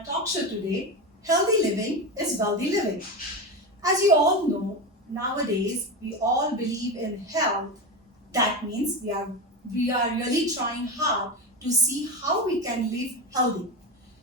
our talk show today, Healthy Living is Wealthy Living. As you all know, nowadays we all believe in health. That means we are really trying hard to see how we can live healthy.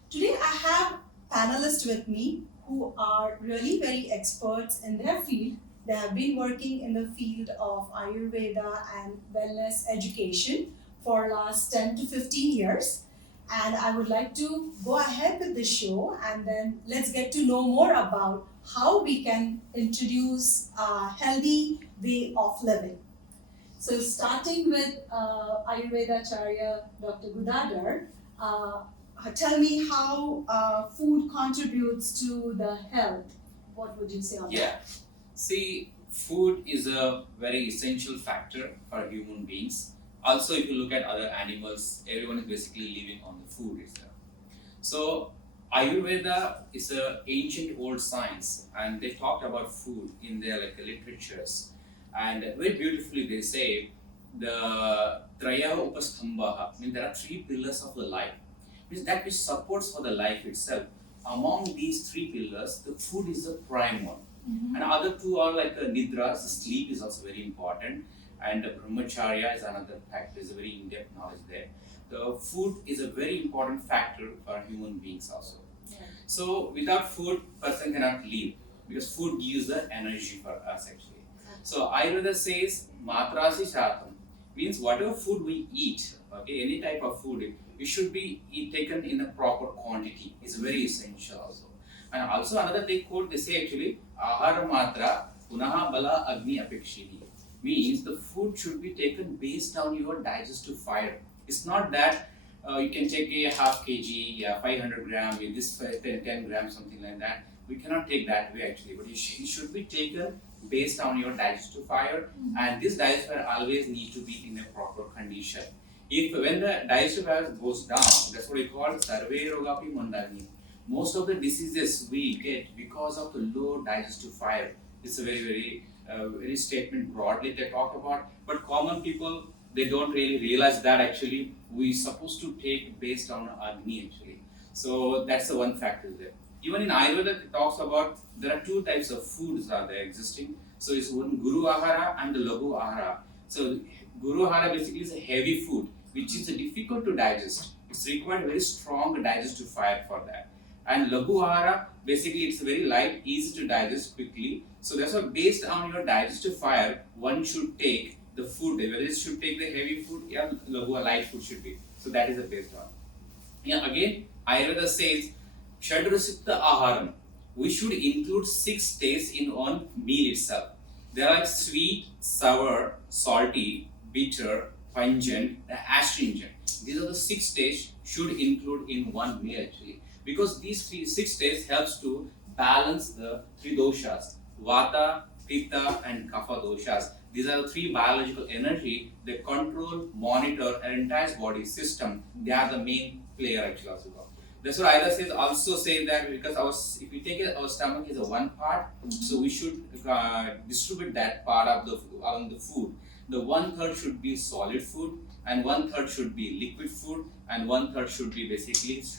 Today I have panelists with me who are really very experts in their field. They have been working in the field of Ayurveda and wellness education for last 10 to 15 years. And I would like to go ahead with the show and then let's get to know more about how we can introduce a healthy way of living. So starting with Ayurveda Acharya Dr. Gudadhar, tell me how food contributes to the health. What would you say on that? Yeah. See, food is a very essential factor for human beings. Also, if you look at other animals, everyone is basically living on the food itself. So, Ayurveda is a ancient old science, and they talked about food in their literatures. And very beautifully, they say the Traya Upasthambaha, means there are three pillars of the life, means that which supports for the life itself. Among these three pillars, the food is the prime one. And other two are like nidra, so sleep is also very important, and brahmacharya is another factor. There's a very in-depth knowledge there. The food is a very important factor for human beings also. Yeah. So without food, person cannot live because food gives the energy for us actually. So Ayurveda says matrasi shatam, means whatever food we eat, okay, any type of food, it should be taken in a proper quantity. It's very essential also. And also another they quote, they say actually, ahara matra punaha bala agni apekshini, means the food should be taken based on your digestive fire. It's not that you can take a half kg, 500 gram, with this 10 grams, something like that. We cannot take that way actually, but it should be taken based on your digestive fire, and this digestive fire always need to be in a proper condition. If when the digestive fire goes down, that's what we call sarve rogapi mandani. Most of the diseases we get because of the low digestive fire. It's a very statement broadly they talk about, but common people, they don't really realize that actually we supposed to take based on Agni actually. So that's the one factor there. Even in Ayurveda it talks about there are two types of foods are there existing. So it's one Guru Ahara and the Lagu Ahara. So Guru Ahara basically is a heavy food which is difficult to digest. It's required very strong digestive fire for that. And Lagu Ahara, basically it's very light, easy to digest quickly. So that's why based on your digestive fire, one should take the food, whether it should take the heavy food, yeah, Lagu or light food should be. So that is the based on. Yeah, again, Ayurveda says, Shadrasipta Aharam. We should include 6 tastes in one meal itself. They are like sweet, sour, salty, bitter, pungent, and astringent. These are the 6 tastes should include in one meal actually. Because these 6 tastes helps to balance the 3 doshas, Vata, Pitta and Kapha doshas. These are the 3 biological energy that control, monitor an entire body system. They are the main player actually also. That's what Ayurveda says. Also say that because if we take it, our stomach is a one part, so we should distribute that part of along the food. The 1/3 should be solid food, and 1/3 should be liquid food, and 1/3 should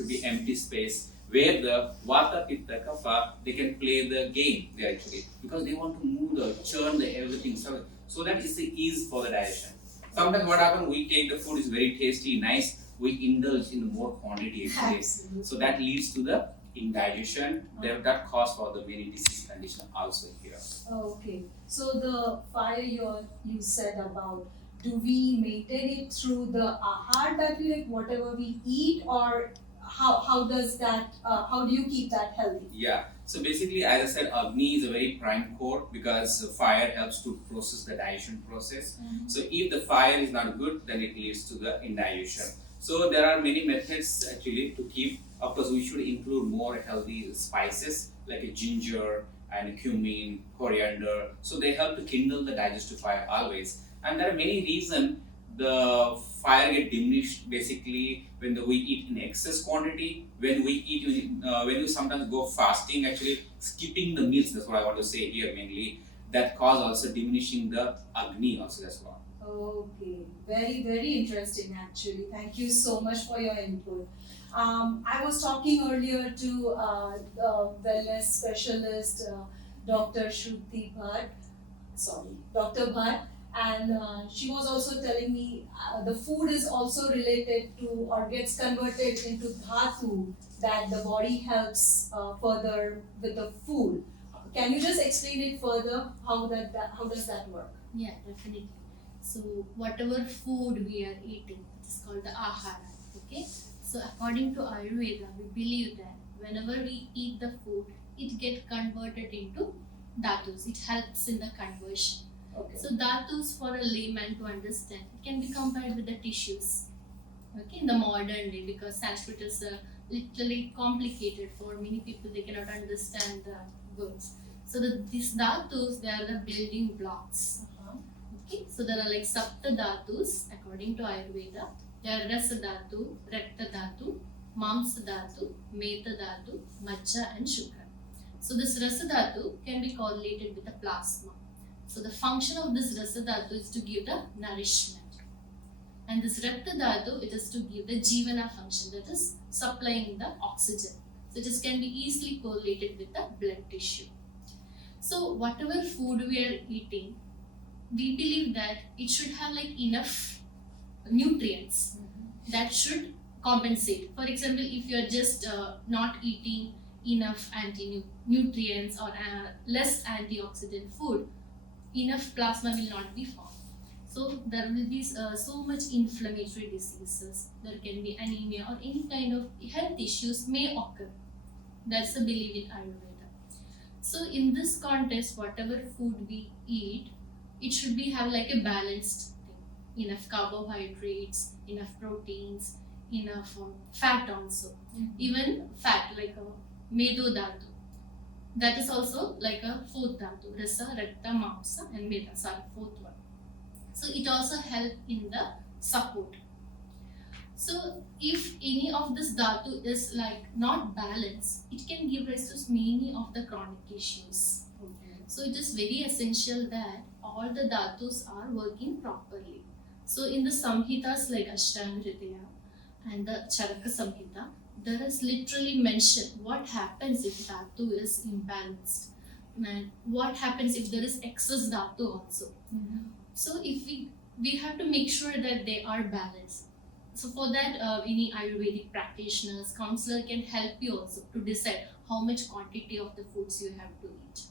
be empty space where the Vata, Pitta, Kapha, they can play the game there actually, because they want to move churn the everything, so that is the ease for the digestion. Sometimes what happens, we take the food is very tasty, nice, we indulge in more quantity actually. Absolutely. So that leads to the indigestion, that cause for the many disease condition also here. Okay. So the fire you said about, do we maintain it through the ahar that we like, whatever we eat, or how does that how do you keep that healthy? Yeah. So basically, as I said, Agni is a very prime core because fire helps to process the digestion process. So if the fire is not good, then it leads to the indigestion. So there are many methods actually to keep. Of course, we should include more healthy spices like a ginger and cumin, coriander. So they help to kindle the digestive fire always. And there are many reasons the fire get diminished basically when we eat in excess quantity, when we sometimes go fasting, actually skipping the meals. That's what I want to say here mainly. That cause also diminishing the Agni also, that's why. Okay, very, very interesting actually. Thank you so much for your input. I was talking earlier to the wellness specialist, Dr. Shruti Bhatt, Dr. Bhatt, and she was also telling me the food is also related to or gets converted into dhatu that the body helps further with the food. Can you just explain it further? How does that work? Yeah, definitely. So whatever food we are eating, it is called the ahara. Okay. So according to Ayurveda, we believe that whenever we eat the food, it gets converted into dhatus. It helps in the conversion. Okay. So dhatus for a layman to understand, it can be compared with the tissues. Okay, in the modern day, because Sanskrit is literally complicated for many people, they cannot understand the words. So these dhatus, they are the building blocks. Okay, so there are like sapta dhatus according to Ayurveda. There are rasa dhatu, rakta dhatu, mamsa dhatu, meta dhatu, majja and shukra. So this rasa dhatu can be correlated with the plasma. So the function of this rasa dhatu is to give the nourishment. And this rakta dhatu, it is to give the jivana function, that is supplying the oxygen. So it can be easily correlated with the blood tissue. So whatever food we are eating, we believe that it should have like enough nutrients that should compensate. For example, if you are just not eating enough anti-nutrients or less antioxidant food, enough plasma will not be formed. So there will be so much inflammatory diseases. There can be anemia or any kind of health issues may occur. That's the belief in Ayurveda. So in this context, whatever food we eat, it should be have like a balanced thing. Enough carbohydrates, enough proteins, enough fat also. Even fat like a medu dhatu. That is also like a fourth dhatu. Rasa, rakta, mamsa and meta, sorry, fourth one. So it also helps in the support. So if any of this dhatu is like not balanced, it can give rise to many of the chronic issues. So it is very essential that all the dhatus are working properly. So in the Samhitas like Ashtanga Hridaya and the Charaka Samhita, there is literally mentioned what happens if dhatu is imbalanced and what happens if there is excess dhatu also. So if we have to make sure that they are balanced. So for that, any Ayurvedic practitioners, counselor can help you also to decide how much quantity of the foods you have to eat.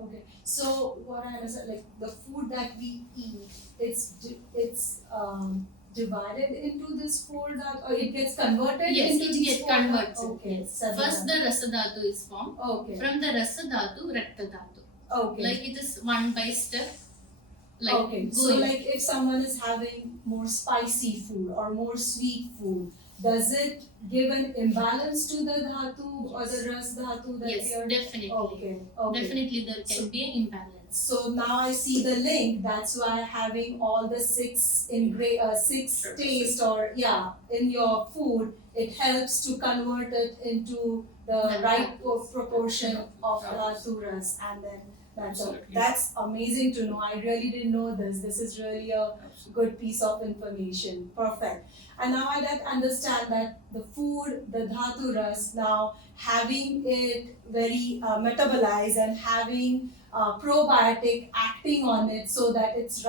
Okay. So what I understand, like the food that we eat, it's divided into this four that, or it gets converted. Yes, into it these gets four converted. Okay. Yes. First, the rasa dhatu is formed. Okay. From the rasa dhatu, rakta dhatu. Okay. Like it is one by step. Like okay. So like if someone is having more spicy food or more sweet food, does it give an imbalance to the dhatu or the ras dhatu that yes, we are? definitely. Okay. Definitely there can be an imbalance. So now I see the link. That's why having all the six taste or in your food, it helps to convert it into the right proportion of dhaturas, and then that's amazing to know. I really didn't know this. This is really a good piece of information. Perfect. And now I understand that the food, the dhaturas, now having it very metabolized and having probiotic acting on it so that it's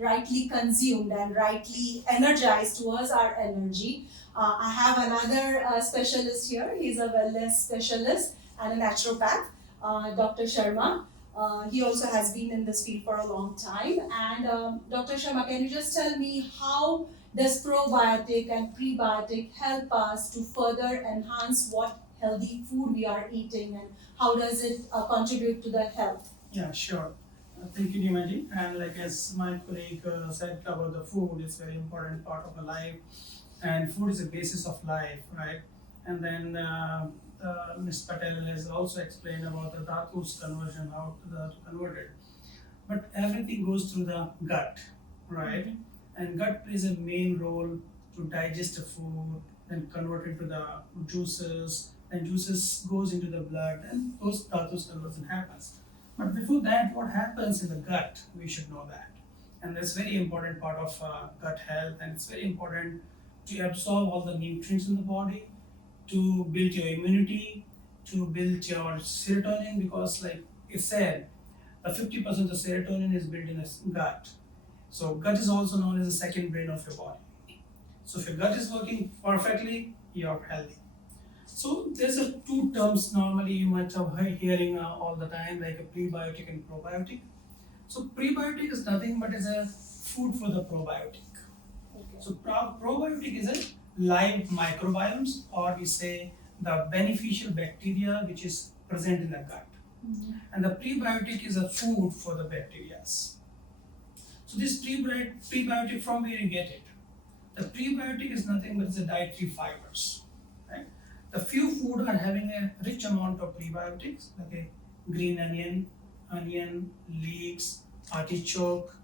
rightly consumed and rightly energized towards our energy. I have another specialist here. He's a wellness specialist and a naturopath, Dr. Sharma. He also has been in this field for a long time. And Dr. Sharma, can you just tell me how does probiotic and prebiotic help us to further enhance what healthy food we are eating, and how does it contribute to the health? Yeah, sure. Thank you, Nimaji. And like as my colleague said about the food, it's a very important part of our life, and food is the basis of life, right? And then Ms. Patel has also explained about the dhatu's conversion, how to convert it. But everything goes through the gut, right? And gut plays a main role to digest the food, then convert it to the juices, and juices goes into the blood, and those dhatu's conversion happens. But before that, what happens in the gut, we should know that. And that's very important part of gut health, and it's very important to absorb all the nutrients in the body, to build your immunity, to build your serotonin, because like it said, the 50% of serotonin is built in the gut. So gut is also known as the second brain of your body. So if your gut is working perfectly, you're healthy. So there's a two terms normally you might have hearing all the time, like a prebiotic and probiotic. So prebiotic is nothing but is a food for the probiotic. So probiotic is a live microbiomes, or we say the beneficial bacteria which is present in the gut. And the prebiotic is a food for the bacteria. So this prebiotic, from where you get it? The prebiotic is nothing but the dietary fibers. Right? The few food are having a rich amount of prebiotics, like a green onion, leeks, artichoke,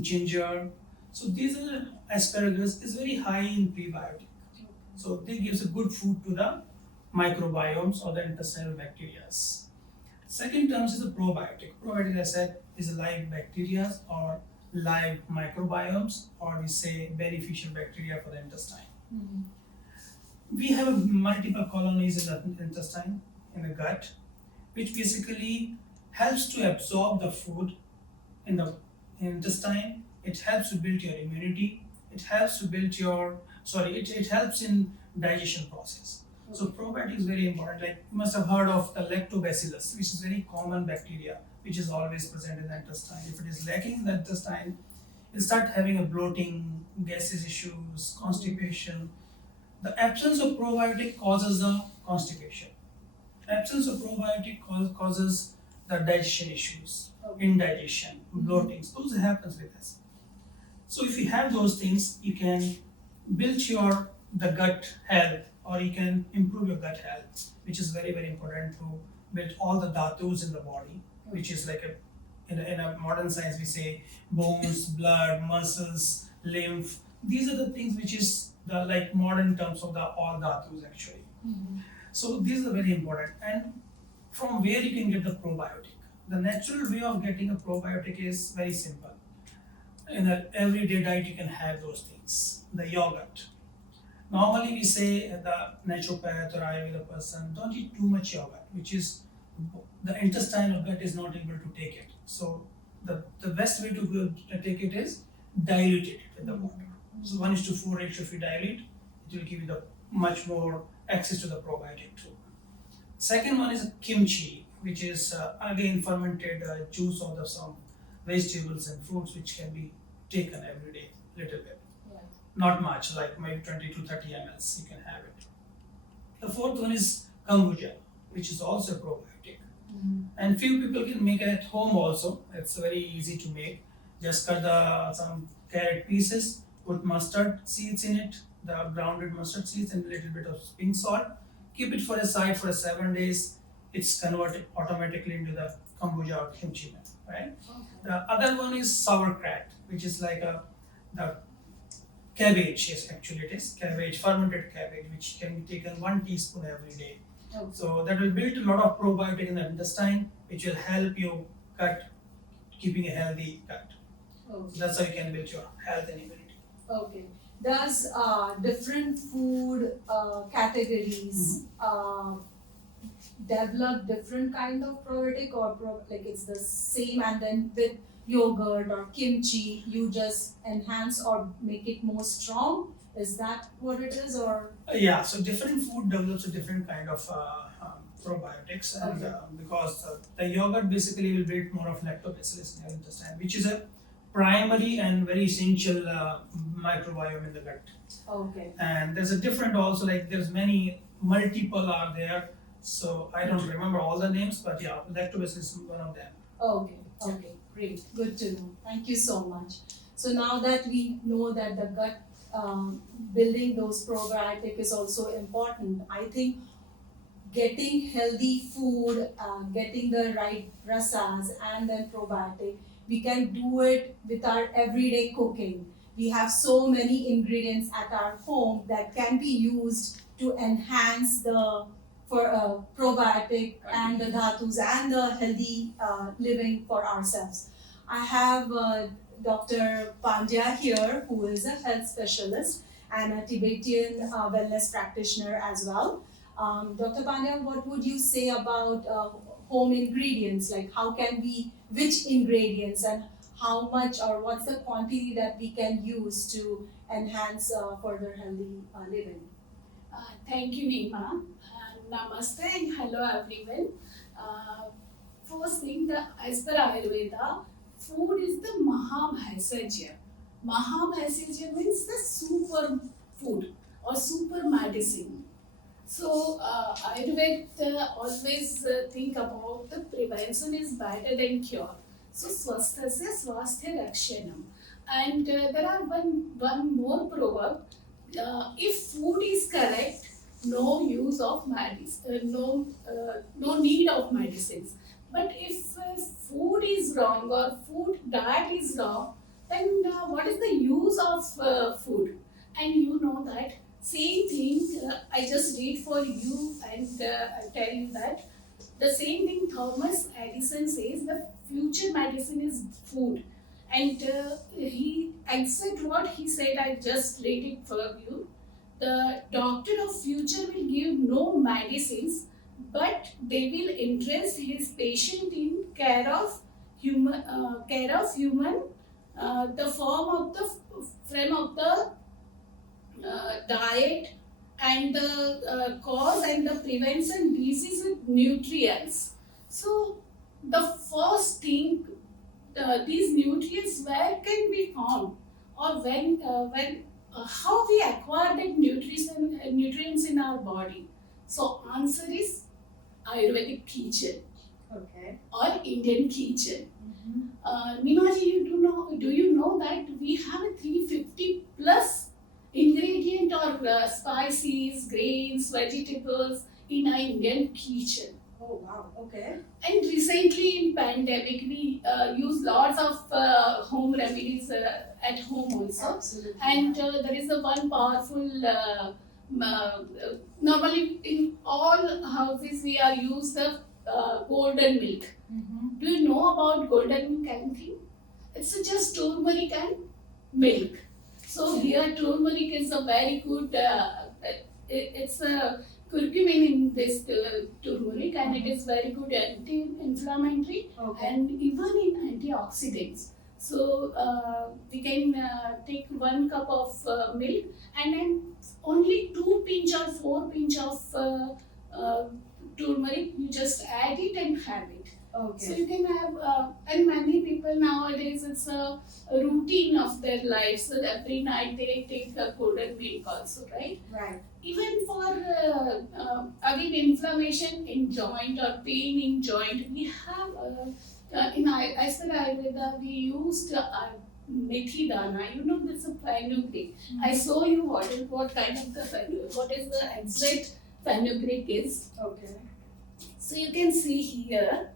ginger. So these are asparagus is very high in prebiotic. So they gives a good food to the microbiomes or the intestinal bacteria. Second terms is a probiotic. Probiotic, as I said, is live bacteria or live microbiomes, or we say beneficial bacteria for the intestine. We have multiple colonies in the intestine, in the gut, which basically helps to absorb the food in the intestine. It helps to build your immunity. It helps to build your it helps in digestion process. So probiotic is very important. Like you must have heard of the lactobacillus, which is very common bacteria, which is always present in the intestine. If it is lacking in the intestine, you start having a bloating, gases issues, constipation. The absence of probiotic causes the constipation. Absence of probiotic causes the digestion issues, indigestion, bloating. Those happens with us. So if you have those things, you can build the gut health, or you can improve your gut health, which is very, very important to build all the dhatus in the body, which is like in a modern science we say bones, blood, muscles, lymph. These are the things which is the like modern terms of the all dhatus actually. So these are very important. And from where you can get the probiotic? The natural way of getting a probiotic is very simple. In an everyday diet, you can have those things. The yogurt. Normally, we say the naturopath or Ayurveda person don't eat too much yogurt, which is the intestinal gut is not able to take it. So the best way to take it is dilute it with the water. So 1:4 ratio, if you dilute, it will give you the much more access to the probiotic too. Second one is kimchi, which is again fermented juice of some vegetables and fruits, which can be taken every day, little bit. Not much, like maybe 20 to 30 mLs, you can have it. The fourth one is kombucha, which is also a probiotic. And few people can make it at home also. It's very easy to make. Just cut some carrot pieces, put mustard seeds in it, the grounded mustard seeds, and a little bit of pink salt. Keep it for a side for 7 days. It's converted automatically into the kombucha or kimchi, right? The other one is sauerkraut, which is like the cabbage. Yes, actually it is cabbage, fermented cabbage, which can be taken 1 teaspoon every day. So that will build a lot of probiotic in the intestine, which will help you keeping a healthy gut. So that's how you can build your health and immunity. Okay. Does different food categories develop different kind of probiotic, or like it's the same, and then with yogurt or kimchi you just enhance or make it more strong? Is that what it is, or? Yeah, so different food develops a different kind of probiotics, and because the yogurt basically will build more of lactobacillus in your intestine, which is a primary and very essential microbiome in the gut. Okay. And there's a different also, like there's multiple are there. So I don't remember all the names, but yeah, lactobacillus is one of them. Okay, great, good to know. Thank you so much. So now that we know that the gut building those probiotic is also important, I think getting healthy food, getting the right rasas and then probiotic, we can do it with our everyday cooking. We have so many ingredients at our home that can be used to enhance the probiotic and the dhatus and the healthy living for ourselves. I have Dr. Pandya here, who is a health specialist, and a Tibetan wellness practitioner as well. Dr. Pandya, what would you say about home ingredients? Like, how can we, which ingredients and how much or what's the quantity that we can use to enhance further healthy living? Thank you, Neema. Namaste and hello, everyone. Uh, First thing, as per Ayurveda, food is the Mahabhasajya. Mahabhasajya means the super food or super medicine. So, Ayurveda always think about the prevention is better than cure. So, swasthasya swasthya rakshanam. And there are one more proverb. If food is correct, no use of medicine, no need of medicines. But if food is wrong or food diet is wrong, then what is the use of food? And you know that same thing. I just read for you and I tell you that the same thing Thomas Edison says the future medicine is food. And he exact what he said, I just read it for you. The doctor of future will give no medicines, but they will interest his patient in care of human, the form of the frame of the diet and the cause and the prevention disease with nutrients. So the first thing, these nutrients where can be found, or when how we acquire that nutrients in our body. So answer is Ayurvedic kitchen Okay. or Indian kitchen. Nimaji, do you know that we have a 350 plus ingredient or spices, grains, vegetables in our Indian kitchen. Oh wow. Okay. And recently in pandemic, we use lots of home remedies at home also. Absolutely. And there is a one powerful. Normally, in all houses, we are use the golden milk. Do you know about golden milk? Anything? It's just turmeric and milk. So here, turmeric is a very good. It's a curcumin in this turmeric, and it is very good anti-inflammatory Okay. and even in antioxidants. So we can take 1 cup of milk and then only 2 pinch or 4 pinch of turmeric. You just add it and have it. So Okay. you can have, and many people nowadays it's a routine of their life. So every night they take a golden milk also, right? Right. Even for again inflammation in joint or pain in joint, we have as per Ayurveda we used methi dana. You know, that's a fenugreek. I saw you what kind of the fenugreek, what is the exact fenugreek is. Okay. So you can see here.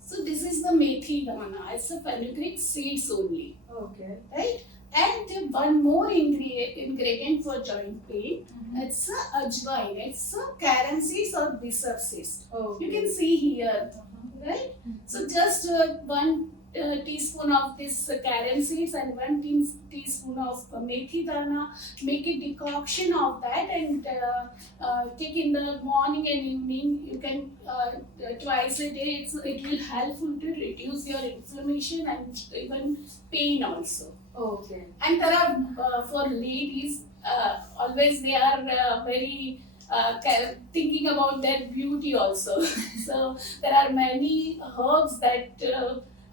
So this is the methi dana. It's a fenugreek seeds only, Okay. right? And one more ingredient for joint pain. It's a ajwain. It's a carom seeds or bisar seeds. Okay. You can see here, right? So just 1 teaspoon of this carom seeds and 1 teaspoon of methi dana. Make a decoction of that and take in the morning and evening. You can twice a day. It will helpful to reduce your inflammation and even pain also. Okay. And there are for ladies, always they are very thinking about their beauty also. So there are many herbs that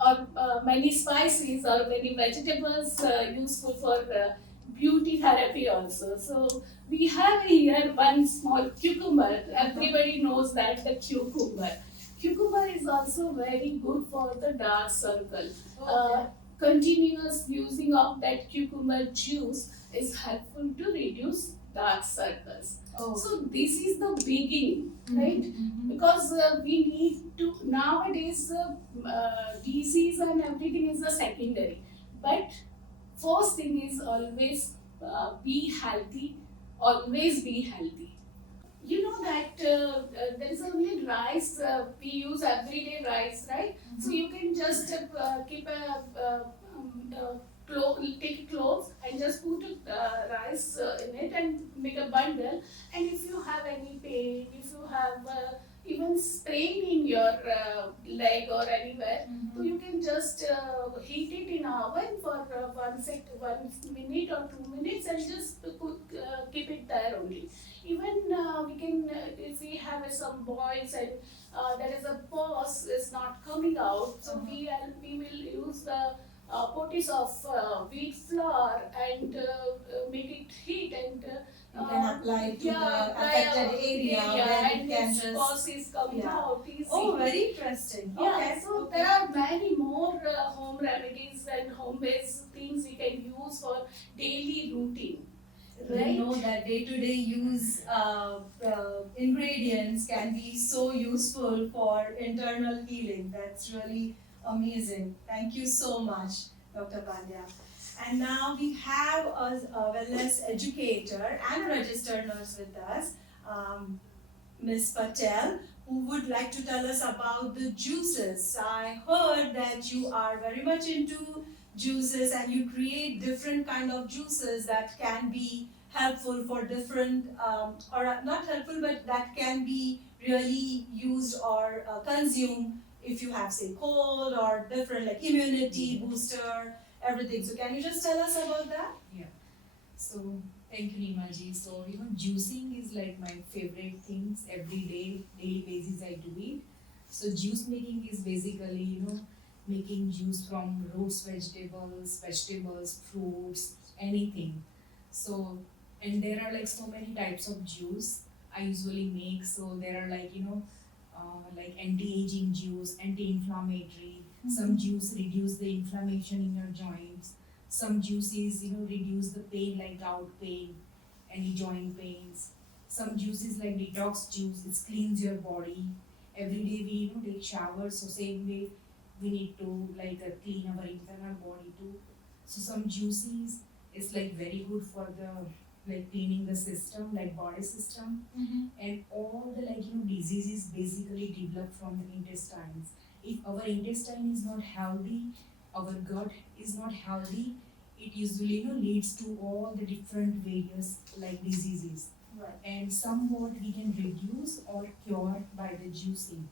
or many spices or many vegetables useful for beauty therapy also. So we have here one small cucumber. Everybody knows that the cucumber. Cucumber is also very good for the dark circle. Okay. Continuous using of that cucumber juice is helpful to reduce dark circles. Oh. So this is the beginning, right? Because we need to nowadays disease and everything is the secondary, but first thing is always be healthy. Always be healthy. You know that there is only rice. We use everyday rice, right? So you can just keep a take clothes and just put rice in it and make a bundle. And if you have any pain, if you have even sprain in your leg or anywhere, so you can just heat it in oven for 1 minute or 2 minutes and just keep it there only. Even we can, if we have some boils and there is a pus is not coming out, so we will use the potash of wheat flour and make it heat and You can apply it to the apply affected area, then and it can its just. pus is coming Yeah. out easy. Oh, very interesting. Yeah, Okay. so there are many more home remedies and home-based things we can use for daily routine. We Right? know that day-to-day use ingredients can be so useful for internal healing. That's really amazing. Thank you so much, Dr. Pandya. And now we have a wellness educator and a registered nurse with us, Ms. Patel, who would like to tell us about the juices. I heard that you are very much into juices and you create different kind of juices that can be helpful for different or not helpful, but that can be really used or consumed if you have, say, cold or different, like immunity booster, everything. So can you just tell us about that? So thank you, Nimaji. So juicing is like my favorite things. Every day, daily basis, I do it. So juice making is basically making juice from roots, vegetables, fruits, anything. So and there are like so many types of juice I usually make. So there are like anti-aging juice, anti-inflammatory. Some juice reduce the inflammation in your joints. Some juices, reduce the pain like gout pain, any joint pains. Some juices like detox juice, it cleans your body. Every day we take showers, so same way we need to clean our internal body too. So some juices is like very good for the cleaning the system, like body system. And all the diseases basically develop from the intestines. If our intestine is not healthy, our gut is not healthy, it usually leads to all the different various diseases. Right. And somewhat we can reduce or cure by the juicing.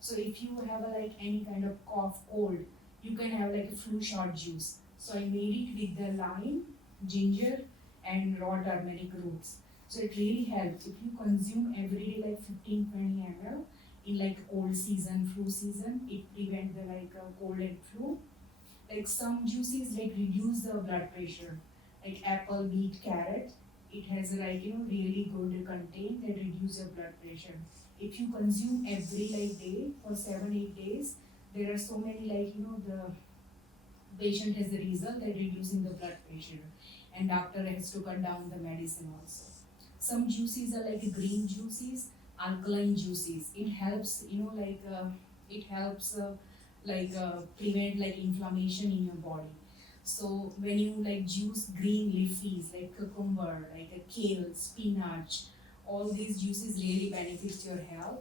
So if you have any kind of cough, cold, you can have a flu shot juice. So I made it with the lime, ginger, and raw turmeric roots. So it really helps if you consume every day 15-20 ml in cold season, flu season. It prevents the cold and flu. Some juices reduce the blood pressure, like apple, beet, carrot. It has really good content that reduce your blood pressure. If you consume every day for 7-8 days, there are so many the patient has a result that reducing the blood pressure, and doctor has to cut down the medicine also. Some juices are green juices, alkaline juices. It helps it helps prevent inflammation in your body. So when you juice green leafies like cucumber, like a kale, spinach, all these juices really benefit your health.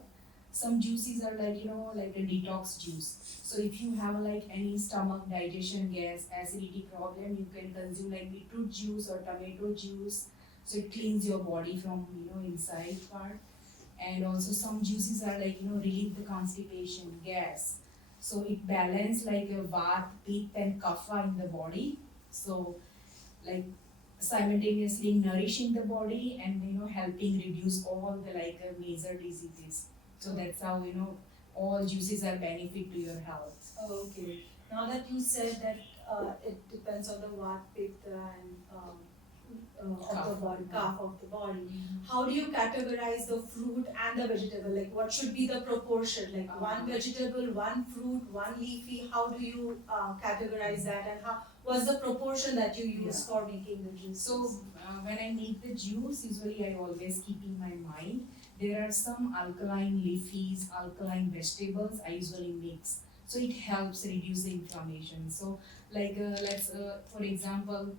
Some juices are like a detox juice. So if you have any stomach, digestion, gas, acidity problem, you can consume beetroot juice or tomato juice. So it cleans your body from inside part. And also some juices are relieve the constipation, gas. So it balance a vata, pitta and kapha in the body. So simultaneously nourishing the body and helping reduce all the major diseases. So that's how all juices are benefit to your health. Okay. Now that you said that it depends on the vata, pitta, and of the body, calf of the body. How do you categorize the fruit and the vegetable? Like, what should be the proportion? Like one vegetable, one fruit, one leafy. How do you categorize that? And what's the proportion that you use for making the juice? So when I make the juice, usually I always keep in my mind there are some alkaline leafies, alkaline vegetables I usually mix. So it helps reduce the inflammation. So let's for example,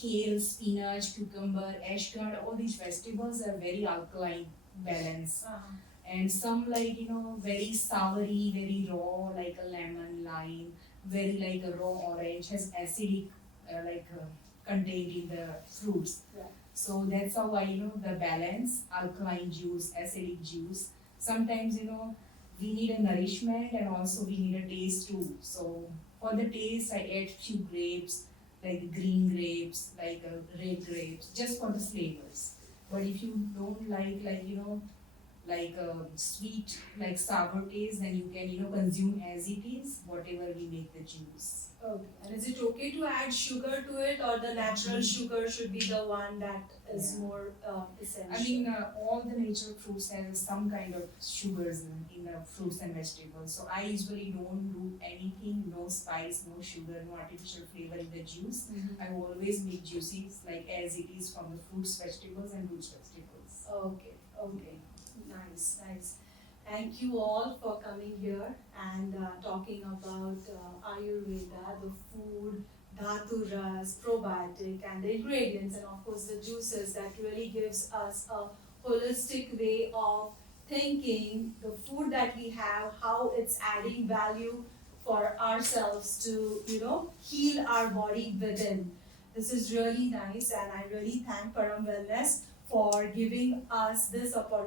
kale, spinach, cucumber, ashgard, all these vegetables are very alkaline balance. And some very soury, very raw, like a lemon, lime, very a raw orange has acidic contained in the fruits. Right. So that's how I the balance, alkaline juice, acidic juice. Sometimes we need a nourishment and also we need a taste too. So for the taste, I add few grapes, like green grapes, like red grapes, just for the flavors. But if you don't like sweet, like sour taste, then you can consume as it is, whatever we make the juice. Okay. And is it okay to add sugar to it, or the natural sugar should be the one that is Yeah. more essential? I mean, all the natural fruits have some kind of sugars in the fruits and vegetables. So I usually don't do anything, no spice, no sugar, no artificial flavor in the juice. Mhm. I always make juices like as it is from the fruits, vegetables, and roots vegetables. Okay, okay. Nice, nice. Thank you all for coming here and talking about Ayurveda, the food, Dhatu Ras, probiotic, and the ingredients, and of course the juices that really gives us a holistic way of thinking the food that we have, how it's adding value for ourselves to, heal our body within. This is really nice, and I really thank Param Wellness for giving us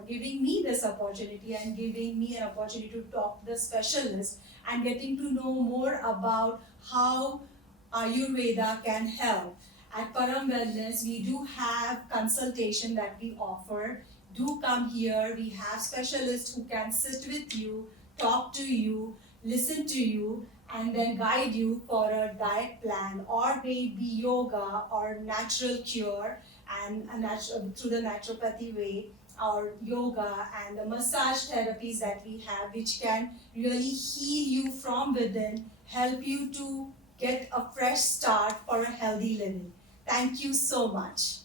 giving me this opportunity and giving me an opportunity to talk to the specialist and getting to know more about how Ayurveda can help. At Param Wellness, we do have consultation that we offer. Do come here. We have specialists who can sit with you, talk to you, listen to you, and then guide you for a diet plan, or maybe yoga or natural cure and through the naturopathy way, or yoga and the massage therapies that we have, which can really heal you from within, help you to get a fresh start for a healthy living. Thank you so much.